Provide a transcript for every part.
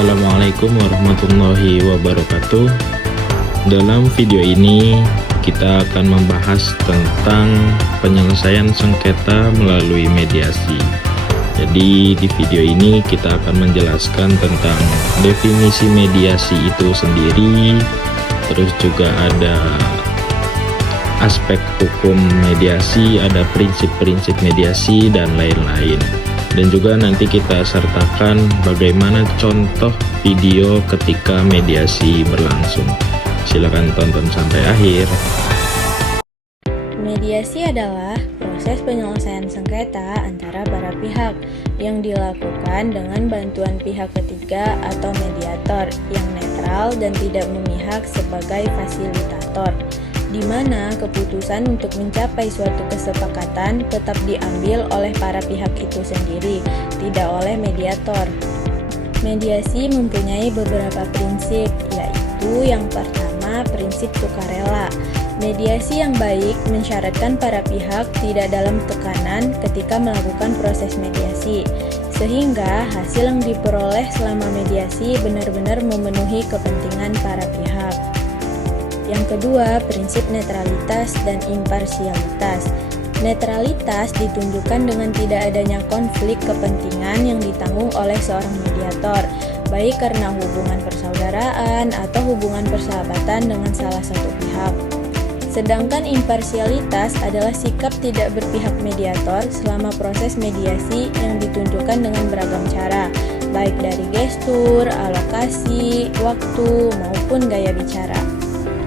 Assalamualaikum warahmatullahi wabarakatuh. Dalam video ini kita akan membahas tentang penyelesaian sengketa melalui mediasi. Jadi di video ini kita akan menjelaskan tentang definisi mediasi itu sendiri, terus juga ada aspek hukum mediasi, ada prinsip-prinsip mediasi dan lain-lain. Dan juga nanti kita sertakan bagaimana contoh video ketika mediasi berlangsung. Silakan tonton sampai akhir. Mediasi adalah proses penyelesaian sengketa antara para pihak yang dilakukan dengan bantuan pihak ketiga atau mediator yang netral dan tidak memihak sebagai fasilitator, di mana keputusan untuk mencapai suatu kesepakatan tetap diambil oleh para pihak itu sendiri, tidak oleh mediator. Mediasi mempunyai beberapa prinsip, yaitu yang pertama, prinsip sukarela. Mediasi yang baik mensyaratkan para pihak tidak dalam tekanan ketika melakukan proses mediasi, sehingga hasil yang diperoleh selama mediasi benar-benar memenuhi kepentingan para pihak. Yang kedua, prinsip netralitas dan imparsialitas. Netralitas ditunjukkan dengan tidak adanya konflik kepentingan yang ditanggung oleh seorang mediator, baik karena hubungan persaudaraan atau hubungan persahabatan dengan salah satu pihak. Sedangkan imparsialitas adalah sikap tidak berpihak mediator selama proses mediasi yang ditunjukkan dengan beragam cara, baik dari gestur, alokasi, waktu, maupun gaya bicara.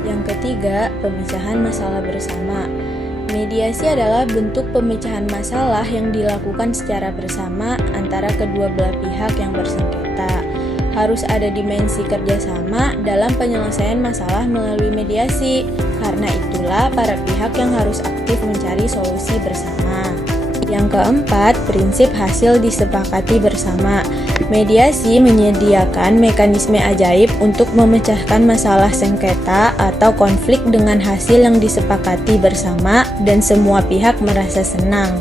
Yang ketiga, pemisahan masalah bersama. Mediasi adalah bentuk pemecahan masalah yang dilakukan secara bersama antara kedua belah pihak yang bersengketa. Harus ada dimensi kerjasama dalam penyelesaian masalah melalui mediasi. Karena itulah para pihak yang harus aktif mencari solusi bersama. Yang keempat, prinsip hasil disepakati bersama. Mediasi menyediakan mekanisme ajaib untuk memecahkan masalah sengketa atau konflik dengan hasil yang disepakati bersama dan semua pihak merasa senang.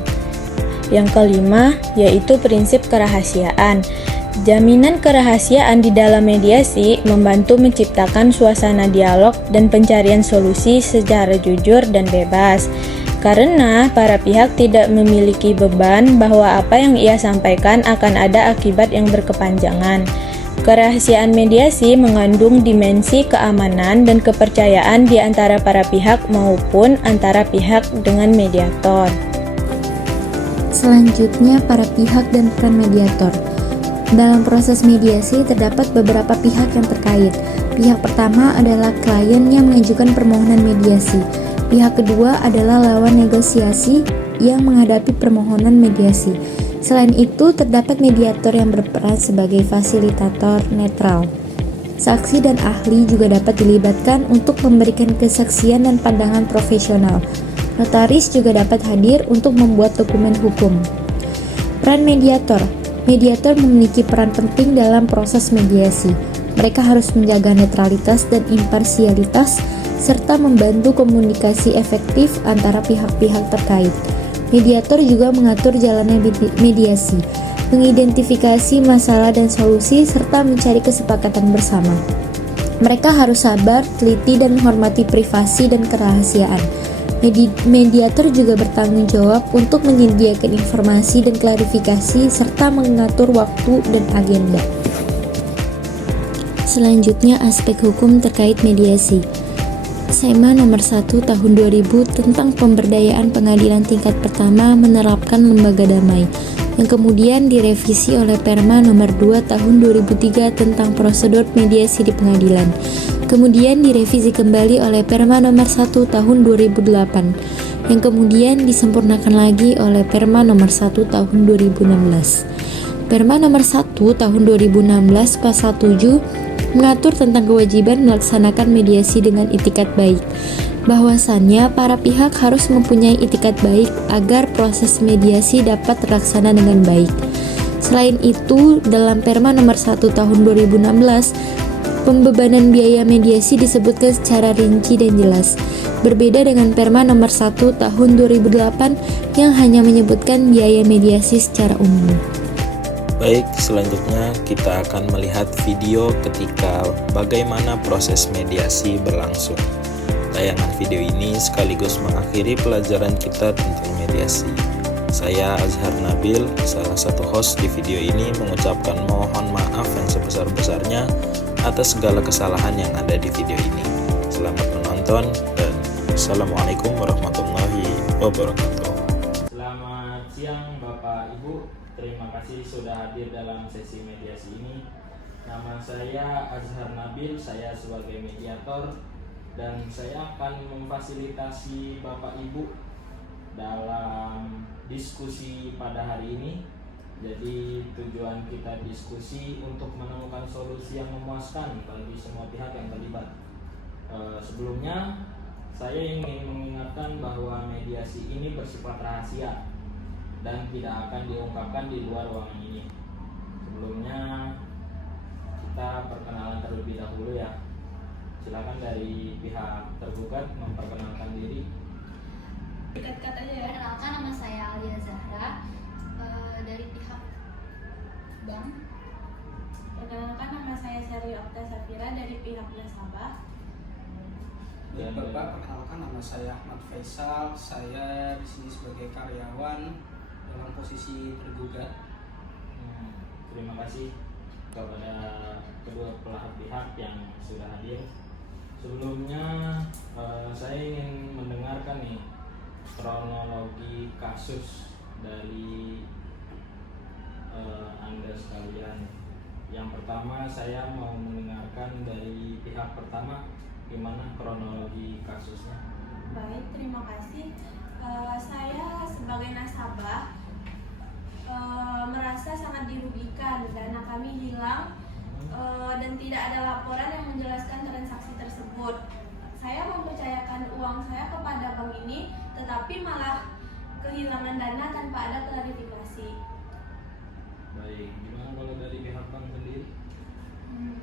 Yang kelima, yaitu prinsip kerahasiaan. Jaminan kerahasiaan di dalam mediasi membantu menciptakan suasana dialog dan pencarian solusi secara jujur dan bebas. Karena para pihak tidak memiliki beban bahwa apa yang ia sampaikan akan ada akibat yang berkepanjangan. Kerahasiaan mediasi mengandung dimensi keamanan dan kepercayaan di antara para pihak maupun antara pihak dengan mediator. Selanjutnya, para pihak dan peran mediator. Dalam proses mediasi terdapat beberapa pihak yang terkait. Pihak pertama adalah klien yang mengajukan permohonan mediasi. Pihak kedua adalah lawan negosiasi yang menghadapi permohonan mediasi. Selain itu, terdapat mediator yang berperan sebagai fasilitator netral. Saksi dan ahli juga dapat dilibatkan untuk memberikan kesaksian dan pandangan profesional. Notaris juga dapat hadir untuk membuat dokumen hukum. Peran mediator. Mediator memiliki peran penting dalam proses mediasi. Mereka harus menjaga netralitas dan imparsialitas serta membantu komunikasi efektif antara pihak-pihak terkait. Mediator juga mengatur jalannya mediasi, mengidentifikasi masalah dan solusi, serta mencari kesepakatan bersama. Mereka harus sabar, teliti, dan menghormati privasi dan kerahasiaan. Mediator juga bertanggung jawab untuk menyediakan informasi dan klarifikasi, serta mengatur waktu dan agenda. Selanjutnya, aspek hukum terkait mediasi. SEMA nomor 1 tahun 2000 tentang pemberdayaan pengadilan tingkat pertama menerapkan lembaga damai, yang kemudian direvisi oleh Perma nomor 2 tahun 2003 tentang prosedur mediasi di pengadilan. Kemudian direvisi kembali oleh Perma nomor 1 tahun 2008, yang kemudian disempurnakan lagi oleh Perma nomor 1 tahun 2016. Perma nomor 1 tahun 2016 pasal 7 mengatur tentang kewajiban melaksanakan mediasi dengan itikat baik, bahwasannya para pihak harus mempunyai itikat baik agar proses mediasi dapat terlaksana dengan baik. Selain itu, dalam Perma nomor 1 tahun 2016, pembebanan biaya mediasi disebutkan secara rinci dan jelas, berbeda dengan Perma nomor 1 tahun 2008 yang hanya menyebutkan biaya mediasi secara umum. Baik, selanjutnya kita akan melihat video ketika bagaimana proses mediasi berlangsung. Tayangan video ini sekaligus mengakhiri pelajaran kita tentang mediasi. Saya Azhar Nabil, salah satu host di video ini, mengucapkan mohon maaf yang sebesar-besarnya atas segala kesalahan yang ada di video ini. Selamat menonton dan Assalamualaikum warahmatullahi wabarakatuh. Selamat siang Bapak Ibu, terima kasih sudah hadir dalam sesi mediasi ini. Nama saya Azhar Nabil, saya sebagai mediator dan saya akan memfasilitasi Bapak Ibu dalam diskusi pada hari ini. Jadi tujuan kita diskusi untuk menemukan solusi yang memuaskan bagi semua pihak yang terlibat. Sebelumnya saya ingin mengingatkan bahwa mediasi ini bersifat rahasia dan tidak akan diungkapkan di luar ruangan ini. Sebelumnya kita perkenalan terlebih dahulu ya. Silakan dari pihak tergugat memperkenalkan diri. Dekat-dekat aja ya. Perkenalkan, nama saya Alia Zahra dari pihak bank. Perkenalkan, nama saya Sari Okta Safira dari pihak nasabah. Dan Bapak, perkenalkan, nama saya Ahmad Faisal. Saya di sini sebagai karyawan dalam posisi tergugat. Terima kasih kepada kedua belah pihak yang sudah hadir. Sebelumnya saya ingin mendengarkan nih kronologi kasus dari Anda sekalian. Yang pertama saya mau mendengarkan dari pihak pertama, gimana kronologi kasusnya. Baik, terima kasih. Saya sebagai nasabah merasa sangat dirugikan, dana kami hilang dan tidak ada laporan yang menjelaskan transaksi tersebut. Saya mempercayakan uang saya kepada bank ini, tetapi malah kehilangan dana tanpa ada klarifikasi. Baik, gimana kalau dari pihak bank sendiri?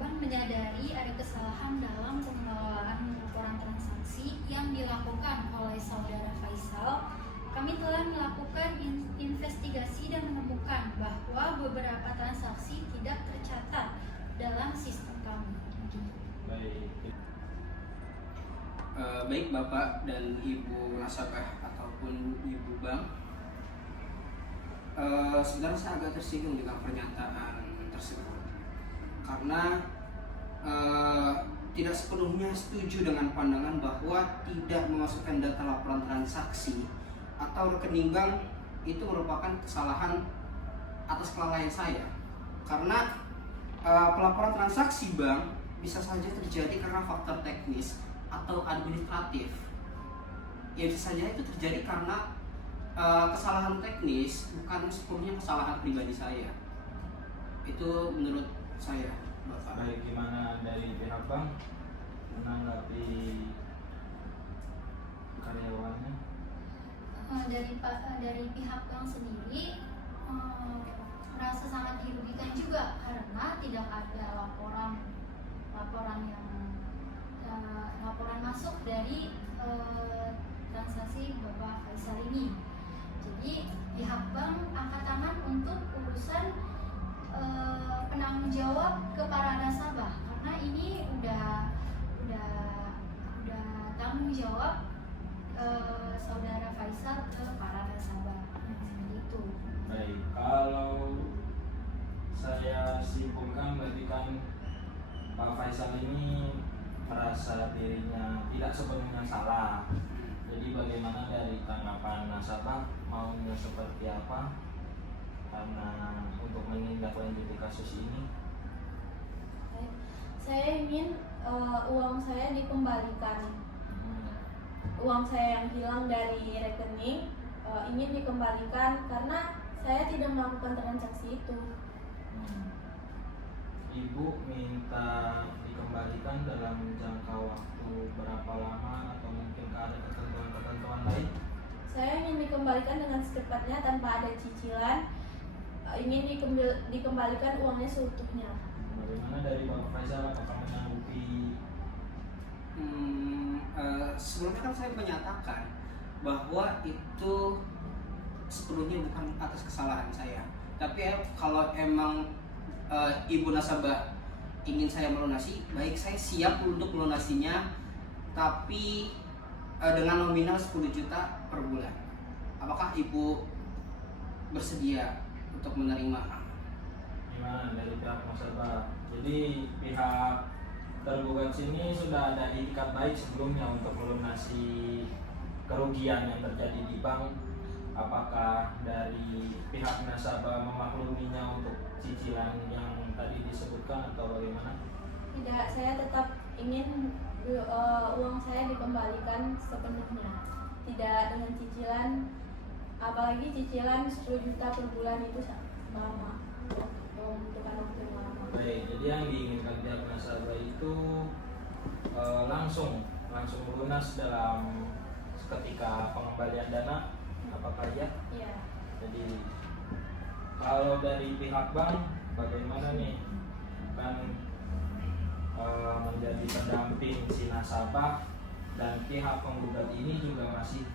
Bank menyadari ada kesalahan dalam pengelolaan laporan transaksi yang dilakukan oleh saudara Faisal. Kami telah melakukan investigasi dan menemukan bahwa beberapa transaksi tidak tercatat dalam sistem kami. Baik. Baik Bapak dan Ibu nasabah ataupun Ibu bank, sebenarnya saya agak tersinggung dengan pernyataan tersebut karena tidak sepenuhnya setuju dengan pandangan bahwa tidak memasukkan data laporan transaksi atau rekening bank itu merupakan kesalahan atas kelalaian saya, karena pelaporan transaksi bank bisa saja terjadi karena faktor teknis atau administratif. Ya bisa saja itu terjadi karena kesalahan teknis, bukan sepenuhnya kesalahan pribadi saya. Itu menurut saya, Bapak. Baik, gimana dari pihak bank menanggapi karyawannya? Dari pihak bank sendiri merasa sangat dirugikan juga karena tidak ada laporan masuk dari transaksi Bapak Faisal ini. Jadi pihak bank angkat tangan untuk urusan penanggung jawab ke para nasabah, karena ini udah tanggung jawab saudara Faisal ke para nasabah. Itu. Baik, kalau saya simpulkan berarti kan Pak Faisal ini merasa dirinya tidak sepenuhnya salah. Jadi bagaimana dari tanggapan nasabah, maunya seperti apa karena untuk menindaklanjuti kasus ini? Saya ingin uang saya dikembalikan. Uang saya yang hilang dari rekening ingin dikembalikan karena saya tidak melakukan transaksi itu. Ibu minta dikembalikan dalam jangka waktu berapa lama atau mungkin ada ketentuan-ketentuan lain? Saya ingin dikembalikan dengan secepatnya tanpa ada cicilan. Ingin dikembalikan uangnya seutuhnya. Bagaimana dari Bapak Faisal, apakah menyanggupi? Sebelumnya kan saya menyatakan bahwa itu sepenuhnya bukan atas kesalahan saya, tapi Tapi ya kalau emang ibu nasabah ingin saya melunasi, baik saya siap untuk melunasinya, tapi dengan nominal 10 juta per bulan. Apakah ibu bersedia untuk menerima? Gimana dari pihak nasabah? Jadi pihak tergugat sini sudah ada itikat baik sebelumnya untuk melunasi kerugian yang terjadi di bank. Apakah dari pihak nasabah memakluminya untuk cicilan yang tadi disebutkan atau bagaimana? Tidak, saya tetap ingin uang saya dikembalikan sepenuhnya. Tidak dengan cicilan, apalagi cicilan 10 juta per bulan itu lama. Membutuhkan waktu yang lama. Baik, jadi yang diinginkan pihak nasabah itu langsung lunas dalam ketika pengembalian dana, apakah ya? Iya. Jadi kalau dari pihak bank bagaimana nih? Kan menjadi pendamping si nasabah dan pihak penggugat ini juga masih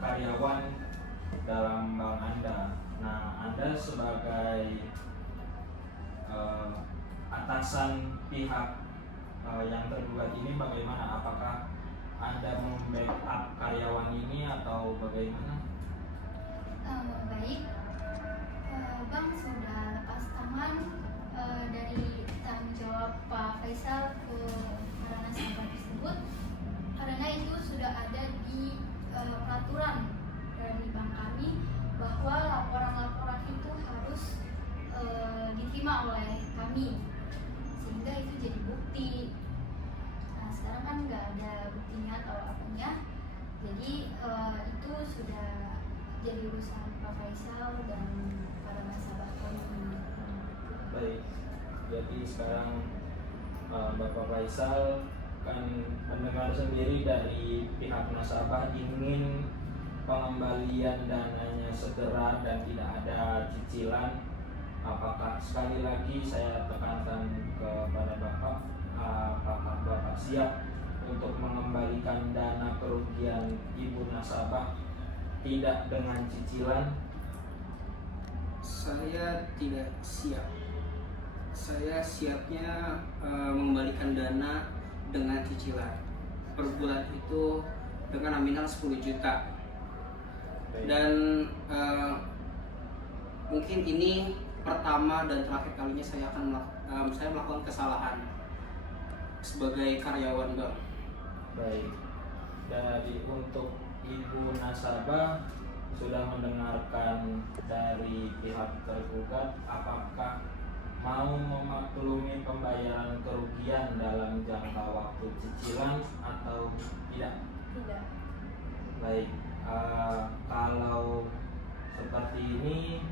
karyawan dalam bank Anda. Nah, Anda sebagai atasan pihak yang tergugat ini bagaimana? Apakah Anda membackup karyawan ini atau bagaimana? Baik, Bank sudah lepas tangan dari tanggung jawab Pak Faisal ke para nasabah tersebut, karena itu sudah ada di peraturan dari bank kami bahwa laporan-laporan itu harus diterima oleh kami, sehingga itu jadi bukti. Nah, sekarang kan nggak ada buktinya atau apanya, jadi itu sudah jadi urusan Pak Faisal dan para nasabah kami. Baik, jadi sekarang Bapak Faisal kan mendengar sendiri dari pihak nasabah ingin pengembalian dananya segera dan tidak ada cicilan. Apakah sekali lagi saya tekankan kepada Bapak, apakah Bapak siap untuk mengembalikan dana kerugian ibu nasabah tidak dengan cicilan? Saya tidak siap. Saya siapnya mengembalikan dana dengan cicilan per bulan itu dengan nominal 10 juta. Dan mungkin ini pertama dan terakhir kalinya saya akan melakukan kesalahan sebagai karyawan bank. Baik, jadi untuk ibu nasabah sudah mendengarkan dari pihak tergugat, apakah mau memaklumi pembayaran kerugian dalam jangka waktu cicilan atau tidak? Tidak. Baik, kalau seperti ini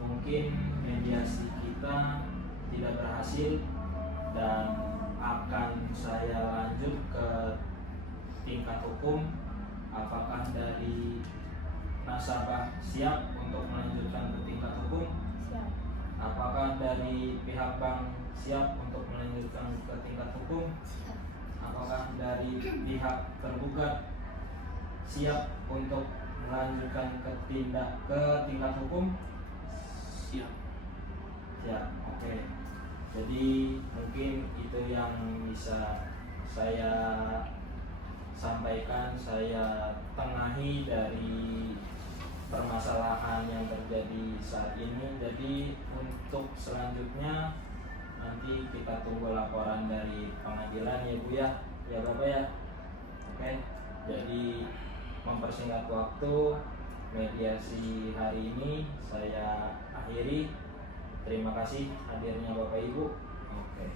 mungkin mediasi kita tidak berhasil dan akan saya lanjut ke tingkat hukum. Apakah dari nasabah siap untuk melanjutkan ke tingkat hukum? Siap. Apakah dari pihak bank siap untuk melanjutkan ke tingkat hukum? Siap. Apakah dari pihak tergugat siap untuk melanjutkan ke tingkat hukum? Siap. Siap, oke. Jadi mungkin itu yang bisa saya sampaikan, saya tengahi dari permasalahan yang terjadi saat ini. Jadi untuk selanjutnya nanti kita tunggu laporan dari pengadilan ya Bu ya, ya Bapak ya. Oke, jadi mempersingkat waktu mediasi hari ini saya akhiri. Terima kasih hadirnya Bapak Ibu. Oke.